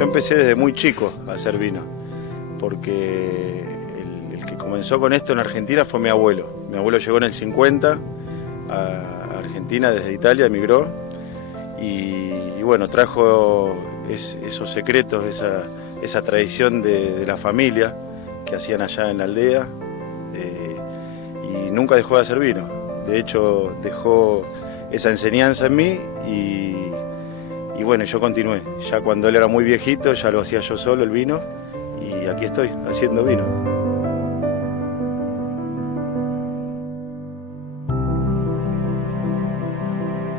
yo empecé desde muy chico a hacer vino, porque el que comenzó con esto en Argentina fue mi abuelo. Mi abuelo llegó en el 50 a Argentina desde Italia, emigró, y bueno, trajo esos secretos, esa tradición de la familia que hacían allá en la aldea, y nunca dejó de hacer vino. De hecho, dejó esa enseñanza en mí y bueno, yo continué. Ya cuando él era muy viejito, ya lo hacía yo solo el vino, y aquí estoy haciendo vino.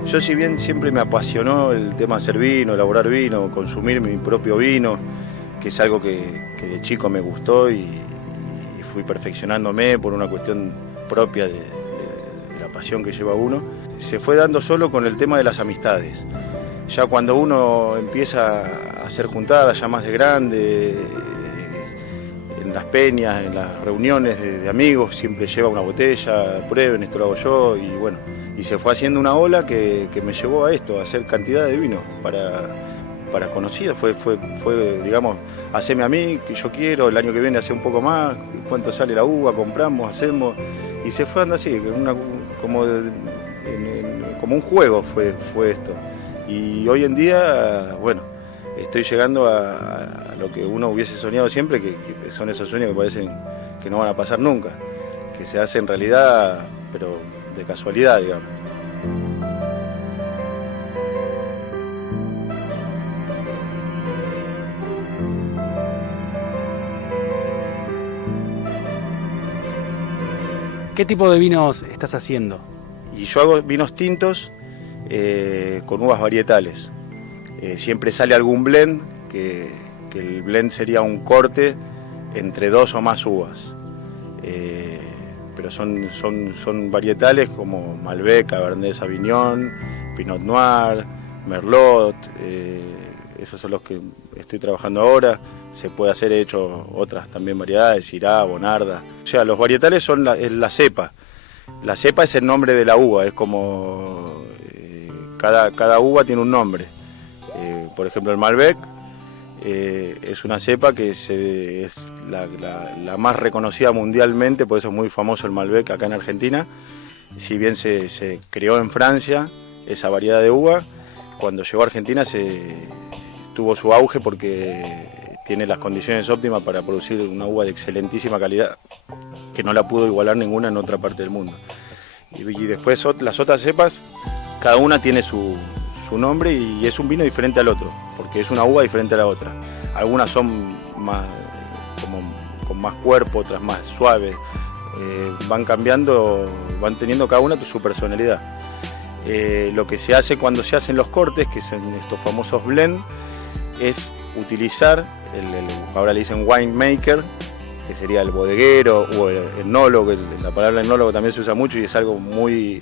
Yo, si bien siempre me apasionó el tema de hacer vino, elaborar vino, consumir mi propio vino, que es algo que de chico me gustó y fui perfeccionándome por una cuestión propia de la pasión que lleva uno, se fue dando solo con el tema de las amistades. Ya cuando uno empieza a hacer juntadas, ya más de grande, en las peñas, en las reuniones de amigos, siempre lleva una botella, prueben, esto lo hago yo, y bueno, y se fue haciendo una ola que me llevó a esto, a hacer cantidad de vino para conocidos. Fue, digamos, haceme a mí, que yo quiero, el año que viene hacer un poco más, cuánto sale la uva, compramos, hacemos, y se fue andando así, como un juego fue esto. Y hoy en día, bueno, estoy llegando a lo que uno hubiese soñado siempre, que son esos sueños que parecen que no van a pasar nunca, que se hacen realidad, pero de casualidad, digamos. ¿Qué tipo de vinos estás haciendo? Y yo hago vinos tintos con uvas varietales. Siempre sale algún blend, que el blend sería un corte entre dos o más uvas. Pero son varietales como Malbec, Cabernet Sauvignon, Pinot Noir, Merlot, esos son los que estoy trabajando ahora. Se puede hacer hecho otras también variedades, Syrah, Bonarda. O sea, los varietales son la cepa. La cepa es el nombre de la uva, es como cada uva tiene un nombre. Por ejemplo, el Malbec es una cepa que es la más reconocida mundialmente, por eso es muy famoso el Malbec acá en Argentina. Si bien se creó en Francia esa variedad de uva, cuando llegó a Argentina tuvo su auge porque tiene las condiciones óptimas para producir una uva de excelentísima calidad, que no la pudo igualar ninguna en otra parte del mundo. Y después las otras cepas, cada una tiene su nombre y es un vino diferente al otro, porque es una uva diferente a la otra. Algunas son más con más cuerpo, otras más suaves, van cambiando, van teniendo cada una su personalidad. Lo que se hace cuando se hacen los cortes, que son estos famosos blend, es utilizar, ahora le dicen winemaker, que sería el bodeguero o el enólogo. La palabra enólogo también se usa mucho y es algo muy...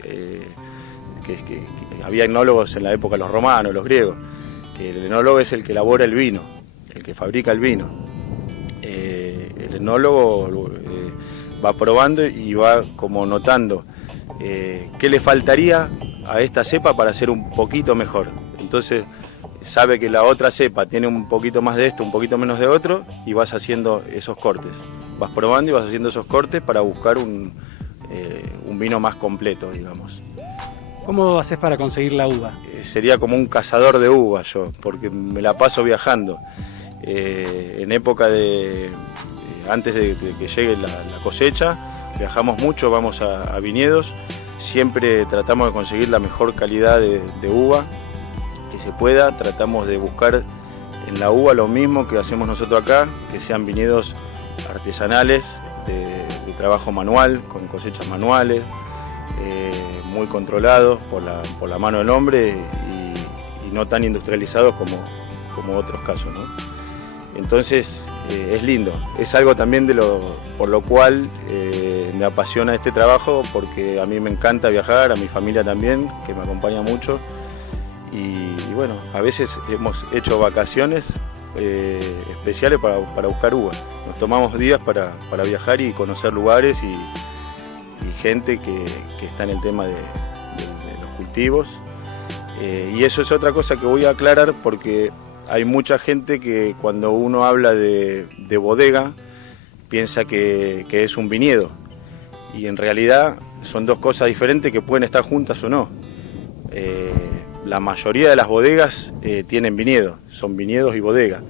que había enólogos en la época de los romanos, los griegos, que el enólogo es el que elabora el vino, el que fabrica el vino. El enólogo va probando y va como notando qué le faltaría a esta cepa para ser un poquito mejor. Entonces sabe que la otra cepa tiene un poquito más de esto, un poquito menos de otro, y vas haciendo esos cortes. Vas probando y vas haciendo esos cortes para buscar un vino más completo, digamos. ¿Cómo haces para conseguir la uva? Sería como un cazador de uvas yo, porque me la paso viajando. En época antes de que llegue la cosecha, viajamos mucho, vamos a viñedos, siempre tratamos de conseguir la mejor calidad de uva que se pueda, tratamos de buscar en la uva lo mismo que hacemos nosotros acá, que sean viñedos artesanales, de trabajo manual, con cosechas manuales, muy controlados por la mano del hombre y no tan industrializados como otros casos, ¿no? Entonces es lindo, es algo también por lo cual me apasiona este trabajo, porque a mí me encanta viajar, a mi familia también, que me acompaña mucho, y bueno, a veces hemos hecho vacaciones especiales para buscar uvas. Nos tomamos días para viajar y conocer lugares y gente que está en el tema de los cultivos. Y eso es otra cosa que voy a aclarar, porque Hay mucha gente que cuando uno habla de bodega piensa que es un viñedo, y en realidad son dos cosas diferentes que pueden estar juntas o no. La mayoría de las bodegas tienen viñedos, son viñedos y bodegas,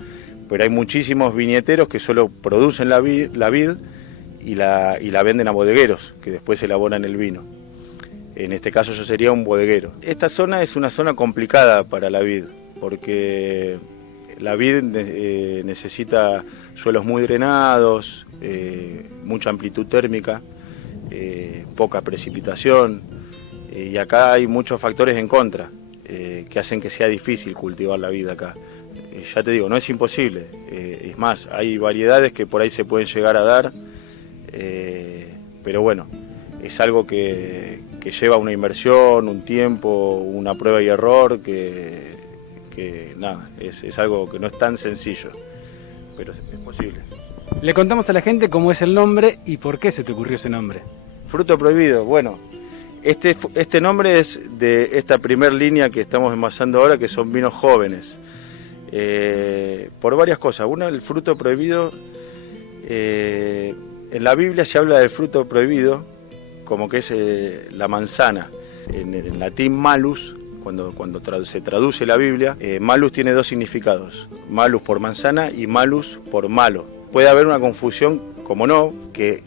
pero hay muchísimos viñeteros que solo producen la vid y la venden a bodegueros, que después elaboran el vino. En este caso yo sería un bodeguero. Esta zona es una zona complicada para la vid, porque la vid necesita suelos muy drenados, mucha amplitud térmica, poca precipitación, y acá hay muchos factores en contra que hacen que sea difícil cultivar la vid acá. Ya te digo, no es imposible, es más, hay variedades que por ahí se pueden llegar a dar, pero bueno, es algo que lleva una inversión, un tiempo, una prueba y error, que nada, es algo que no es tan sencillo, pero es posible. Le contamos a la gente cómo es el nombre y por qué se te ocurrió ese nombre. Fruto Prohibido, bueno, este nombre es de esta primer línea que estamos envasando ahora, que son vinos jóvenes, por varias cosas. Una, el fruto prohibido, en la Biblia se habla del fruto prohibido como que es la manzana. En latín malus, cuando se traduce la Biblia, malus tiene dos significados, malus por manzana y malus por malo. Puede haber una confusión, como no, que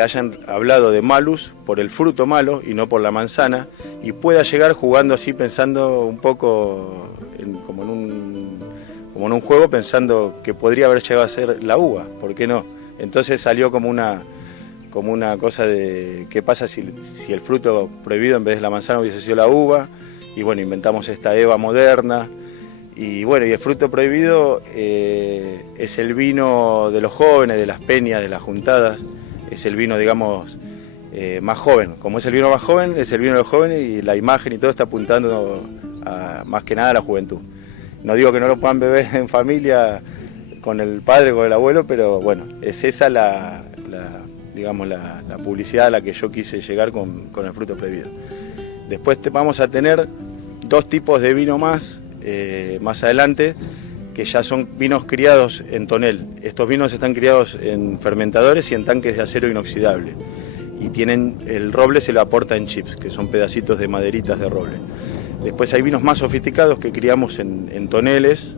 hayan hablado de malus por el fruto malo y no por la manzana, y pueda llegar jugando así, pensando un poco como en un juego, pensando que podría haber llegado a ser la uva, ¿por qué no? Entonces salió como una cosa de qué pasa si el fruto prohibido en vez de la manzana hubiese sido la uva, y bueno, inventamos esta Eva moderna. Y bueno, y el fruto prohibido es el vino de los jóvenes, de las peñas, de las juntadas. Es el vino, digamos, más joven. Como es el vino más joven, es el vino de los jóvenes, y la imagen y todo está apuntando más que nada a la juventud. No digo que no lo puedan beber en familia con el padre, con el abuelo, pero bueno, es esa la publicidad a la que yo quise llegar con el fruto prohibido. Después vamos a tener dos tipos de vino más adelante, que ya son vinos criados en tonel. Estos vinos están criados en fermentadores y en tanques de acero inoxidable, y el roble se lo aporta en chips, que son pedacitos de maderitas de roble. Después hay vinos más sofisticados que criamos en toneles,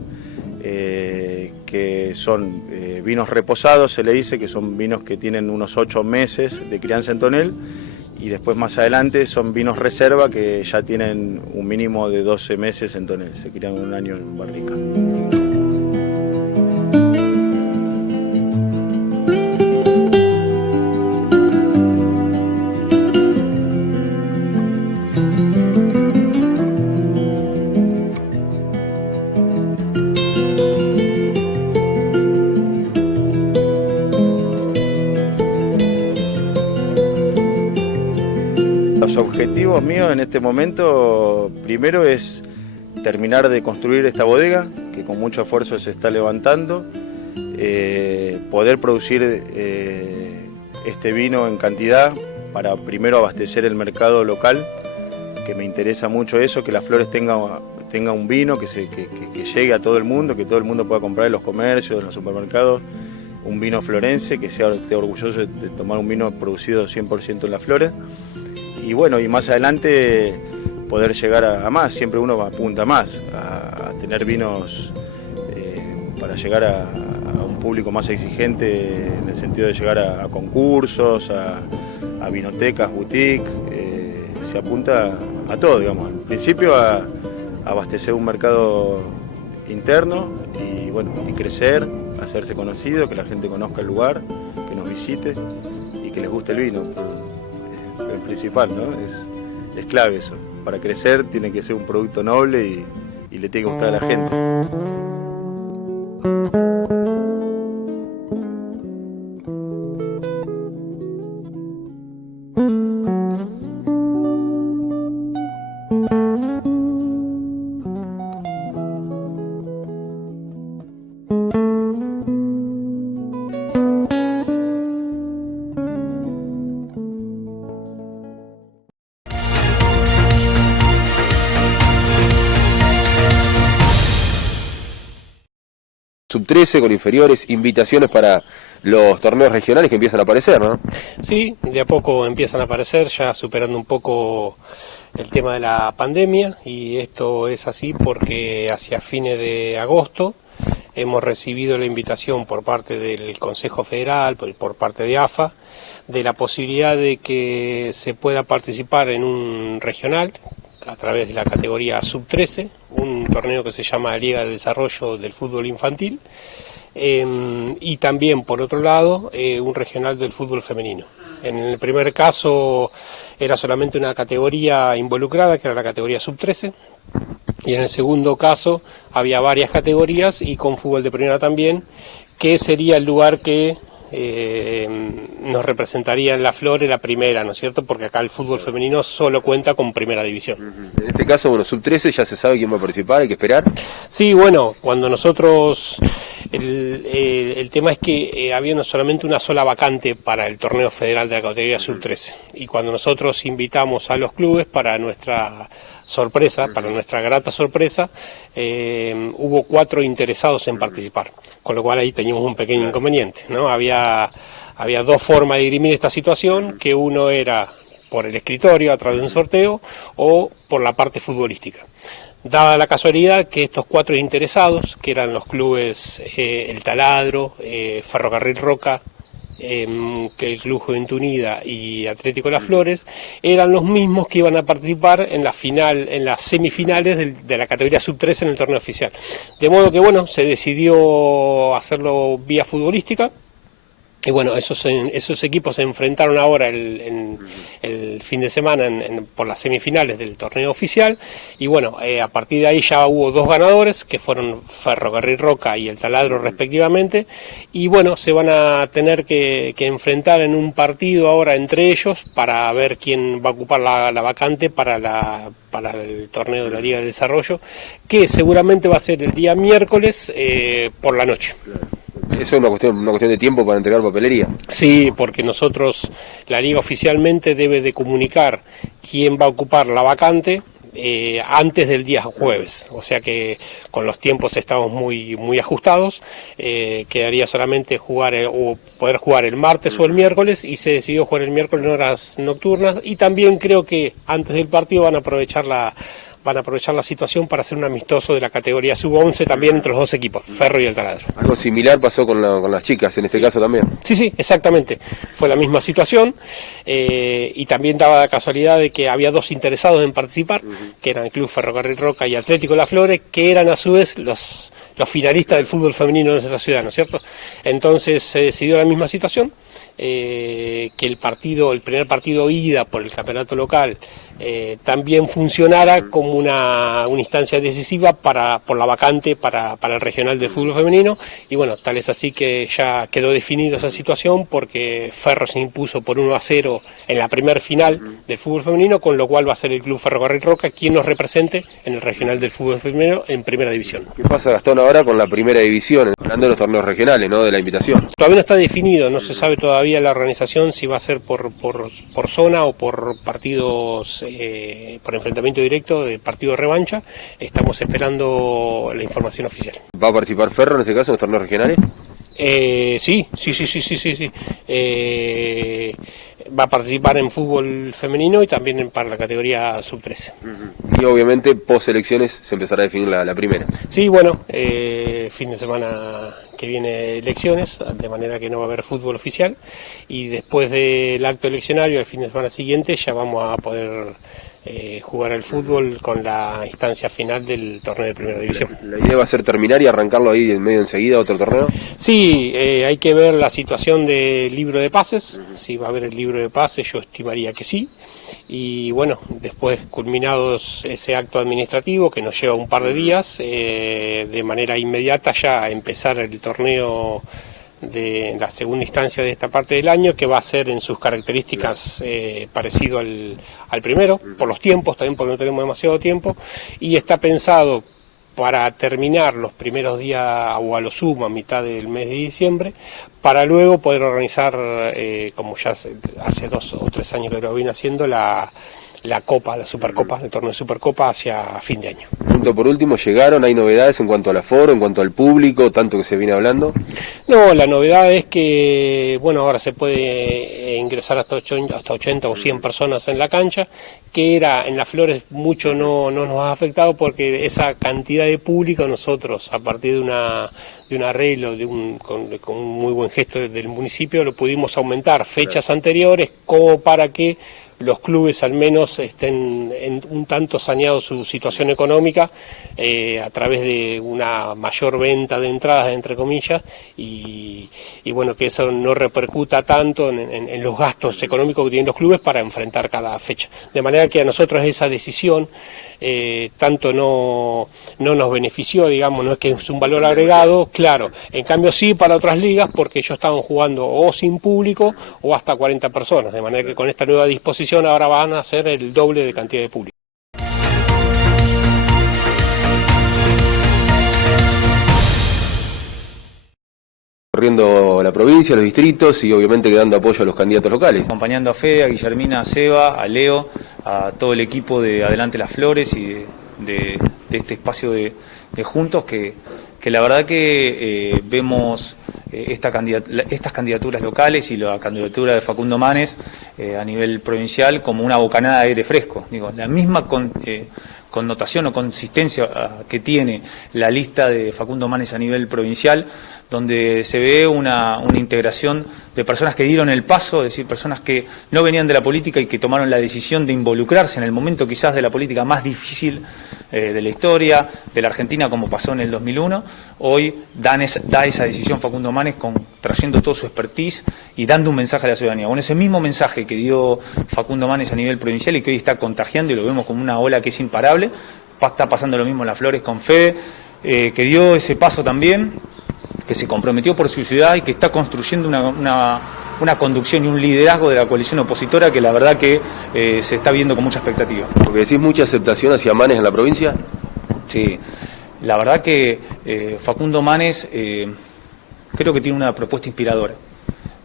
que son vinos reposados, se le dice, que son vinos que tienen unos 8 meses de crianza en tonel, y después más adelante son vinos reserva que ya tienen un mínimo de 12 meses en tonel, se crían un año en barrica. Los objetivos míos en este momento, primero es terminar de construir esta bodega, que con mucho esfuerzo se está levantando, poder producir este vino en cantidad para primero abastecer el mercado local, que me interesa mucho eso, que Las Flores tenga un vino que llegue a todo el mundo, que todo el mundo pueda comprar en los comercios, en los supermercados, un vino florense, que esté orgulloso de tomar un vino producido 100% en Las Flores. Y bueno, y más adelante poder llegar a más, siempre uno apunta más, a tener vinos para llegar a un público más exigente, en el sentido de llegar a concursos, a vinotecas, boutique, se apunta a todo, digamos. Al principio a abastecer un mercado interno y bueno, y crecer, hacerse conocido, que la gente conozca el lugar, que nos visite y que les guste el vino. El principal, ¿no? Es clave eso. Para crecer tiene que ser un producto noble y le tiene que gustar a la gente. sub-13, con inferiores, invitaciones para los torneos regionales que empiezan a aparecer, ¿no? Sí, de a poco empiezan a aparecer, ya superando un poco el tema de la pandemia, y esto es así porque hacia fines de agosto hemos recibido la invitación por parte del Consejo Federal, por parte de AFA, de la posibilidad de que se pueda participar en un regional a través de la categoría sub-13, un torneo que se llama Liga de Desarrollo del Fútbol Infantil, y también, por otro lado, un regional del fútbol femenino. En el primer caso era solamente una categoría involucrada, que era la categoría sub-13, y en el segundo caso había varias categorías y con fútbol de primera también, que sería el lugar que nos representaría en la Flor en la primera, ¿no es cierto? Porque acá el fútbol femenino solo cuenta con primera división. En este caso, bueno, sub-13 ya se sabe quién va a participar, hay que esperar. Sí, bueno, cuando nosotros, el tema es que había solamente una sola vacante para el torneo federal de la categoría sub-13, y cuando nosotros invitamos a los clubes, para nuestra sorpresa, para nuestra grata sorpresa, hubo 4 interesados en participar, con lo cual ahí teníamos un pequeño inconveniente, ¿no? Había 2 formas de dirimir esta situación, que uno era por el escritorio a través de un sorteo o por la parte futbolística. Dada la casualidad que estos 4 interesados, que eran los clubes El Taladro, Ferrocarril Roca, que el Club Juventud Unida y Atlético Las Flores, eran los mismos que iban a participar en las semifinales de la categoría sub-13 en el torneo oficial. De modo que, bueno, se decidió hacerlo vía futbolística. Y bueno, esos equipos se enfrentaron ahora el fin de semana por las semifinales del torneo oficial, y bueno, a partir de ahí ya hubo 2 ganadores, que fueron Ferrocarril Roca y El Taladro respectivamente, y bueno, se van a tener que enfrentar en un partido ahora entre ellos para ver quién va a ocupar la vacante para el torneo de la Liga de Desarrollo, que seguramente va a ser el día miércoles por la noche. Eso es una cuestión de tiempo para entregar papelería. Sí, porque la Liga oficialmente debe de comunicar quién va a ocupar la vacante antes del día jueves, o sea que con los tiempos estamos muy ajustados. Quedaría solamente poder jugar el martes o el miércoles, y se decidió jugar el miércoles en horas nocturnas, y también creo que antes del partido van a aprovechar la situación para hacer un amistoso de la categoría sub-11 también entre los 2 equipos, Ferro y El Taladro. Algo similar pasó con las chicas, en este caso también. Sí, exactamente. Fue la misma situación, y también daba la casualidad de que había 2 interesados en participar, que eran el Club Ferrocarril Roca y Atlético Las Flores, que eran a su vez los finalistas del fútbol femenino de nuestra ciudad, ¿no es cierto? Entonces se decidió la misma situación, que el primer partido ida por el campeonato local también funcionara como una instancia decisiva por la vacante para el regional de fútbol femenino, y bueno, tal es así que ya quedó definida esa situación, porque Ferro se impuso por 1-0 en la primer final del fútbol femenino, con lo cual va a ser el Club Ferrocarril Roca quien nos represente en el regional del fútbol femenino en primera división. ¿Qué pasa, Gastón, ahora con la primera división, hablando de los torneos regionales, ¿no?, de la invitación? Todavía no está definido, no se sabe todavía la organización, si va a ser por zona o por partidos, por enfrentamiento directo, de partido de revancha. Estamos esperando la información oficial. ¿Va a participar Ferro en este caso en los torneos regionales? Sí. Va a participar en fútbol femenino y también para la categoría sub-13. Y obviamente post elecciones se empezará a definir la primera. Sí, bueno, fin de semana que viene elecciones, de manera que no va a haber fútbol oficial, y después del acto eleccionario, el fin de semana siguiente, ya vamos a poder jugar al fútbol con la instancia final del torneo de primera división. ¿La idea va a ser terminar y arrancarlo ahí en medio enseguida otro torneo? Sí, hay que ver la situación del libro de pases, si va a haber el libro de pases, yo estimaría que sí, y bueno, después culminados ese acto administrativo que nos lleva un par de días, de manera inmediata ya empezar el torneo de la segunda instancia de esta parte del año, que va a ser en sus características parecido al primero, por los tiempos, también porque no tenemos demasiado tiempo, y está pensado para terminar los primeros días o a lo sumo a mitad del mes de diciembre, para luego poder organizar, como ya hace 2 o 3 años que lo viene haciendo, la la Copa, la Supercopa, el torneo de Supercopa hacia fin de año. Punto por último, ¿llegaron? ¿Hay novedades en cuanto al aforo, en cuanto al público, tanto que se viene hablando? No, la novedad es que, bueno, ahora se puede ingresar hasta 80 o 100 personas en la cancha, que era en las Flores mucho no nos ha afectado porque esa cantidad de público nosotros, a partir de un arreglo, con un muy buen gesto del municipio, lo pudimos aumentar fechas anteriores como para que los clubes al menos estén un tanto saneados su situación económica a través de una mayor venta de entradas, entre comillas, y bueno, que eso no repercuta tanto en los gastos económicos que tienen los clubes para enfrentar cada fecha. De manera que a nosotros esa decisión tanto no nos benefició, digamos, no es que es un valor agregado, claro, en cambio sí para otras ligas porque ellos estaban jugando o sin público o hasta 40 personas, de manera que con esta nueva disposición ahora van a ser el doble de cantidad de público. Corriendo la provincia, los distritos y obviamente dando apoyo a los candidatos locales. Acompañando a Fede, a Guillermina, a Seba, a Leo, a todo el equipo de Adelante las Flores y de este espacio de Juntos, que la verdad que vemos estas candidaturas locales y la candidatura de Facundo Manes a nivel provincial como una bocanada de aire fresco. Digo, la misma connotación o consistencia que tiene la lista de Facundo Manes a nivel provincial, donde se ve una integración de personas que dieron el paso, es decir, personas que no venían de la política y que tomaron la decisión de involucrarse en el momento quizás de la política más difícil de la historia de la Argentina, como pasó en el 2001, hoy da esa decisión Facundo Manes trayendo todo su expertise y dando un mensaje a la ciudadanía. Bueno, ese mismo mensaje que dio Facundo Manes a nivel provincial y que hoy está contagiando y lo vemos como una ola que es imparable, está pasando lo mismo en Las Flores con Fede, que dio ese paso también, que se comprometió por su ciudad y que está construyendo una conducción y un liderazgo de la coalición opositora que la verdad que se está viendo con mucha expectativa. Porque decís mucha aceptación hacia Manes en la provincia. Sí, la verdad que Facundo Manes creo que tiene una propuesta inspiradora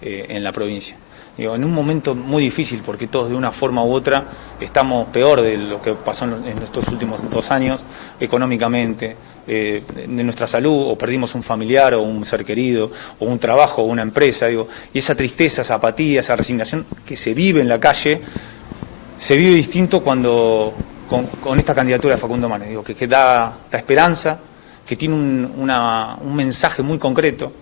en la provincia. Digo, en un momento muy difícil, porque todos de una forma u otra estamos peor de lo que pasó en estos últimos 2 años, económicamente, de nuestra salud, o perdimos un familiar, o un ser querido, o un trabajo, o una empresa, digo, y esa tristeza, esa apatía, esa resignación que se vive en la calle, se vive distinto cuando con esta candidatura de Facundo Manes, digo, que da esperanza, que tiene un mensaje muy concreto,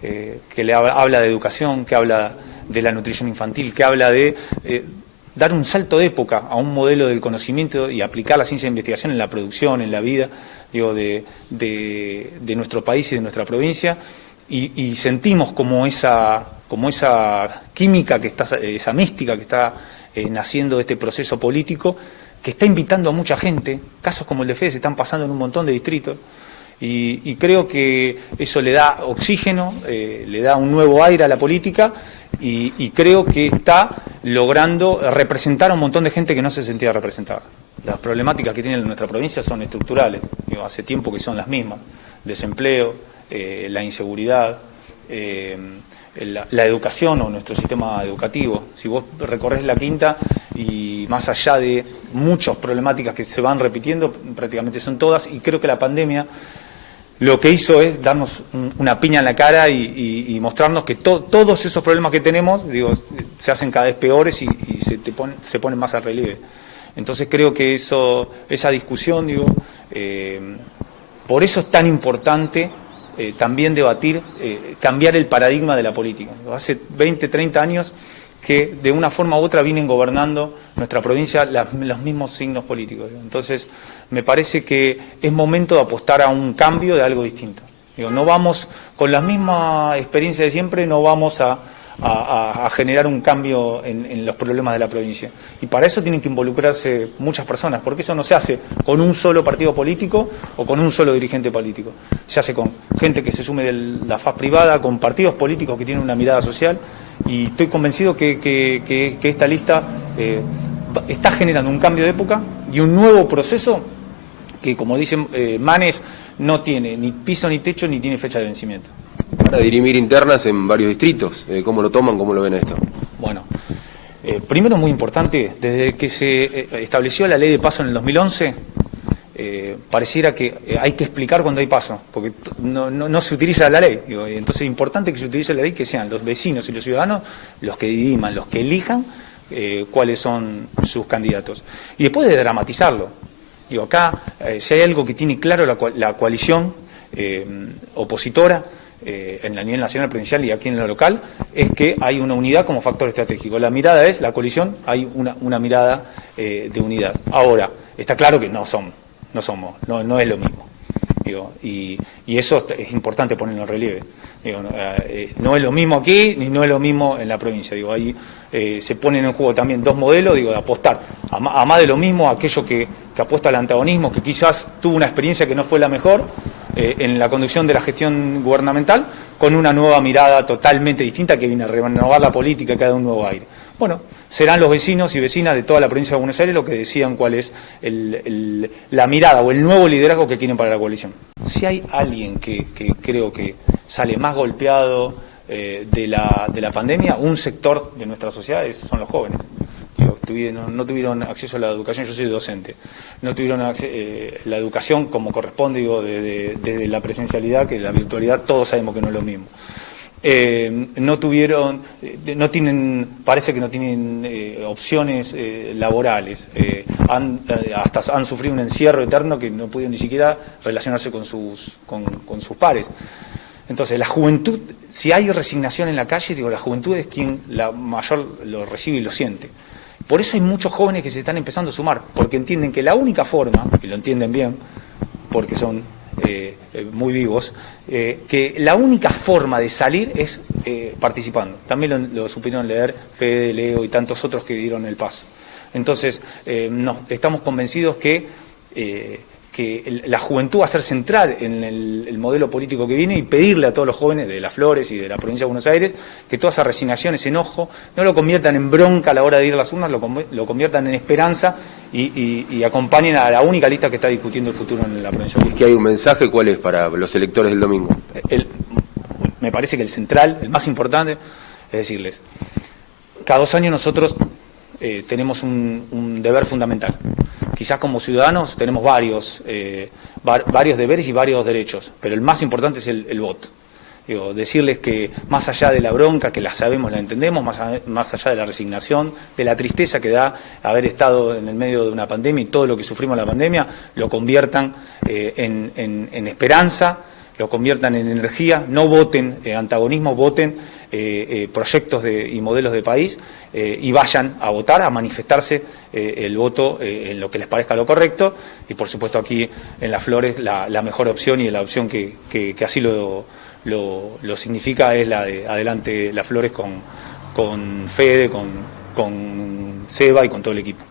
que habla de educación, que habla de la nutrición infantil, que habla de dar un salto de época a un modelo del conocimiento y aplicar la ciencia de investigación en la producción, en la vida, digo, de nuestro país y de nuestra provincia, y sentimos como esa química, esa mística que está naciendo de este proceso político, que está invitando a mucha gente. Casos como el de Fede se están pasando en un montón de distritos, y creo que eso le da oxígeno, le da un nuevo aire a la política, y creo que está logrando representar a un montón de gente que no se sentía representada. Las problemáticas que tiene nuestra provincia son estructurales, digo, hace tiempo que son las mismas: desempleo, la inseguridad, la educación o nuestro sistema educativo. Si vos recorres la Quinta, y más allá de muchas problemáticas que se van repitiendo, prácticamente son todas, y creo que la pandemia lo que hizo es darnos una piña en la cara y mostrarnos que todos esos problemas que tenemos, digo, se hacen cada vez peores y se ponen más al relieve. Entonces creo que esa discusión, digo, por eso es tan importante también debatir, cambiar el paradigma de la política. Hace 20, 30 años que de una forma u otra vienen gobernando nuestra provincia los mismos signos políticos. Entonces, me parece que es momento de apostar a un cambio, de algo distinto. Digo, no vamos, con la misma experiencia de siempre, no vamos a generar un cambio en los problemas de la provincia. Y para eso tienen que involucrarse muchas personas, porque eso no se hace con un solo partido político o con un solo dirigente político. Se hace con gente que se sume de la faz privada, con partidos políticos que tienen una mirada social, y estoy convencido que esta lista está generando un cambio de época y un nuevo proceso que, como dicen Manes, no tiene ni piso ni techo ni tiene fecha de vencimiento. Para dirimir internas en varios distritos, ¿cómo lo toman, cómo lo ven esto? Bueno, Primero, muy importante, desde que se estableció la ley de paso en el 2011, pareciera que hay que explicar cuando hay paso, porque no se utiliza la ley. Digo, entonces es importante que se utilice la ley, que sean los vecinos y los ciudadanos los que diriman, los que elijan cuáles son sus candidatos. Y después de dramatizarlo. Digo, acá, si hay algo que tiene claro la coalición opositora, en el nivel nacional, provincial y aquí en lo local, es que hay una unidad como factor estratégico. La mirada es, la coalición, hay una mirada de unidad. Ahora, está claro que no es lo mismo. Digo, y eso es importante ponerlo en relieve. Digo, no es lo mismo aquí, ni no es lo mismo en la provincia. Digo, ahí se ponen en juego también dos modelos, digo, de apostar a más de lo mismo, aquello que apuesta al antagonismo, que quizás tuvo una experiencia que no fue la mejor en la conducción de la gestión gubernamental, con una nueva mirada totalmente distinta que viene a renovar la política, que da un nuevo aire. Bueno, serán los vecinos y vecinas de toda la provincia de Buenos Aires los que decidan cuál es la mirada o el nuevo liderazgo que quieren para la coalición. Si hay alguien que creo que sale más golpeado de la pandemia, un sector de nuestra sociedad son los jóvenes. No tuvieron acceso a la educación, yo soy docente, no tuvieron la educación como corresponde, digo, desde la presencialidad, que la virtualidad todos sabemos que no es lo mismo. Parece que no tienen opciones laborales, hasta han sufrido un encierro eterno que no pudieron ni siquiera relacionarse con sus pares. Entonces, la juventud, si hay resignación en la calle, digo, la juventud es quien la mayor lo recibe y lo siente. Por eso hay muchos jóvenes que se están empezando a sumar, porque entienden que la única forma, y lo entienden bien, porque son muy vivos, que la única forma de salir es participando. También lo supieron leer Fede, Leo y tantos otros que dieron el paso. Entonces, estamos convencidos que la juventud va a ser central en el modelo político que viene, y pedirle a todos los jóvenes de Las Flores y de la provincia de Buenos Aires que toda esa resignación, ese enojo, no lo conviertan en bronca a la hora de ir a las urnas, lo conviertan en esperanza y acompañen a la única lista que está discutiendo el futuro en la provincia. ¿Y que hay un mensaje? ¿Cuál es para los electores del domingo? Me parece que el central, el más importante, es decirles, cada 2 años nosotros tenemos un deber fundamental. Quizás como ciudadanos tenemos varios deberes y varios derechos, pero el más importante es el voto. Digo, decirles que más allá de la bronca, que la sabemos, la entendemos, más allá de la resignación, de la tristeza que da haber estado en el medio de una pandemia y todo lo que sufrimos en la pandemia, lo conviertan en esperanza, lo conviertan en energía, no voten antagonismo, voten proyectos y modelos de país, y vayan a votar, a manifestarse el voto en lo que les parezca lo correcto, y por supuesto aquí en Las Flores la mejor opción, y la opción que así lo significa, es la de Adelante Las Flores con Fede, con Seba y con todo el equipo.